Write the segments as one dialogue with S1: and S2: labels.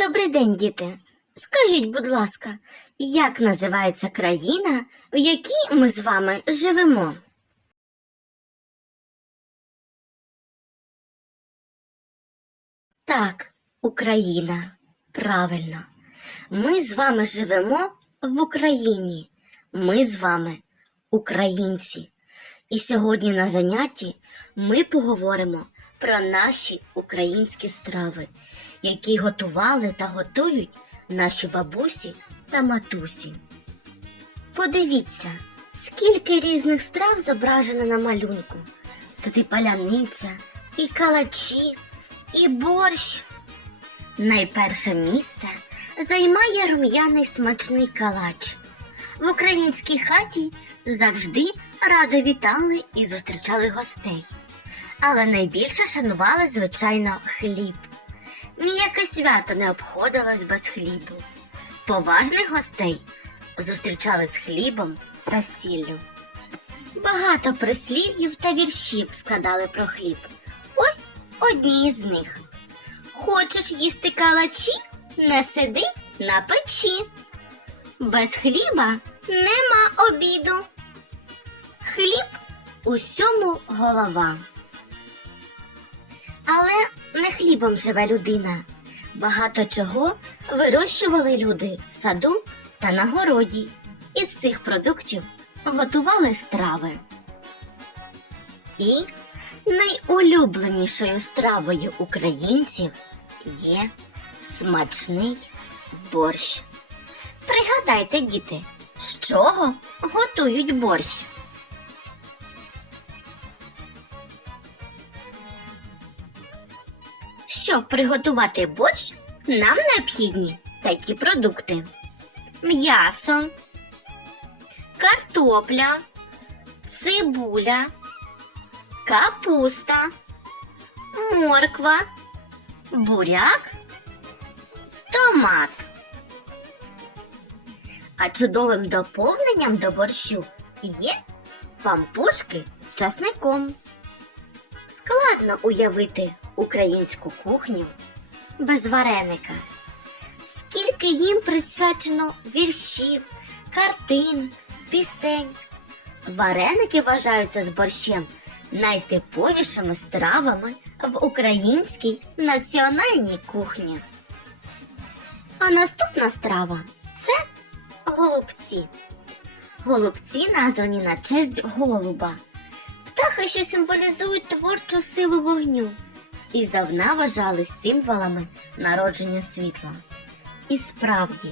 S1: Добрий день, діти. Скажіть, будь ласка, як називається країна, в якій ми з вами живемо? Так, Україна. Правильно. Ми з вами живемо в Україні. Ми з вами українці. І сьогодні на занятті ми поговоримо про наші українські страви, які готували та готують наші бабусі та матусі. Подивіться, скільки різних страв зображено на малюнку. Тут і паляниця, і калачі, і борщ. Найперше місце займає рум'яний смачний калач. В українській хаті завжди радо вітали і зустрічали гостей. Але найбільше шанували, звичайно, хліб. Ніяке свято не обходилось без хлібу. Поважних гостей зустрічали з хлібом та сіллю. Багато прислів'їв та віршів складали про хліб. Ось одні із них. Хочеш їсти калачі? Не сиди на печі. Без хліба нема обіду. Хліб усьому голова. Але не хлібом живе людина. Багато чого вирощували люди в саду та на городі. Із цих продуктів готували страви. І найулюбленішою стравою українців є смачний борщ. Пригадайте, діти, з чого готують борщ? Щоб приготувати борщ, нам необхідні такі продукти: м'ясо, картопля, цибуля, капуста, морква, буряк, томат. А чудовим доповненням до борщу є пампушки з часником. Складно уявити українську кухню без вареника. Скільки їм присвячено віршів, картин, пісень. Вареники вважаються з борщем найтиповішими стравами в українській національній кухні. А наступна страва це голубці. Голубці названі на честь голуба, птахи, що символізують творчу силу вогню і здавна вважали символами народження світла. І справді,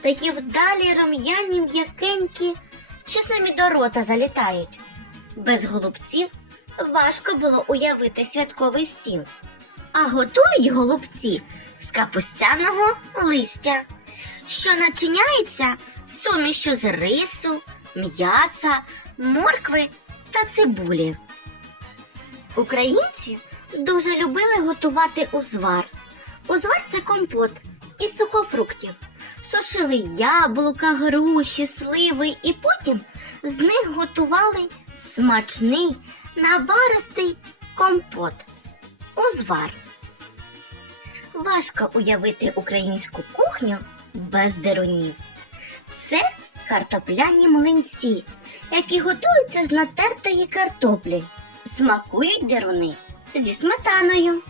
S1: такі вдалі рум'яні м'якенькі, що самі до рота залітають. Без голубців важко було уявити святковий стіл. А готують голубці з капустяного листя, що начиняється сумішю з рису, м'яса, моркви та цибулі. Українці дуже любили готувати узвар. Узвар це компот із сухофруктів. Сушили яблука, груші, сливи і потім з них готували смачний наваристий компот. Узвар. Важко уявити українську кухню без дерунів. Це картопляні млинці, які готуються з натертої картоплі. Смакують деруни зі сметаною.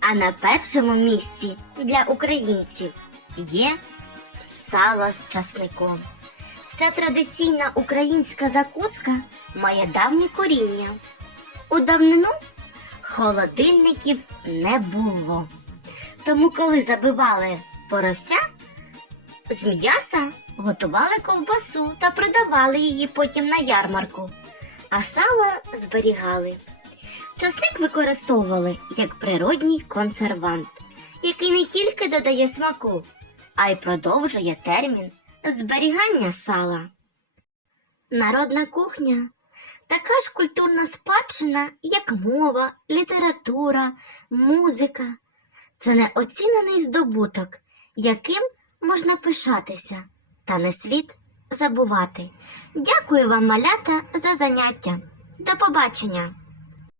S1: А на першому місці для українців є сало з часником. Ця традиційна українська закуска має давнє коріння. У давнину холодильників не було. Тому, коли забивали порося, з м'яса готували ковбасу та продавали її потім на ярмарку, а сало зберігали. Часник використовували як природній консервант, який не тільки додає смаку, а й продовжує термін зберігання сала. Народна кухня така ж культурна спадщина, як мова, література, музика. Це неоцінений здобуток, яким можна пишатися, та не слід забувати. Дякую вам, малята, за заняття. До побачення!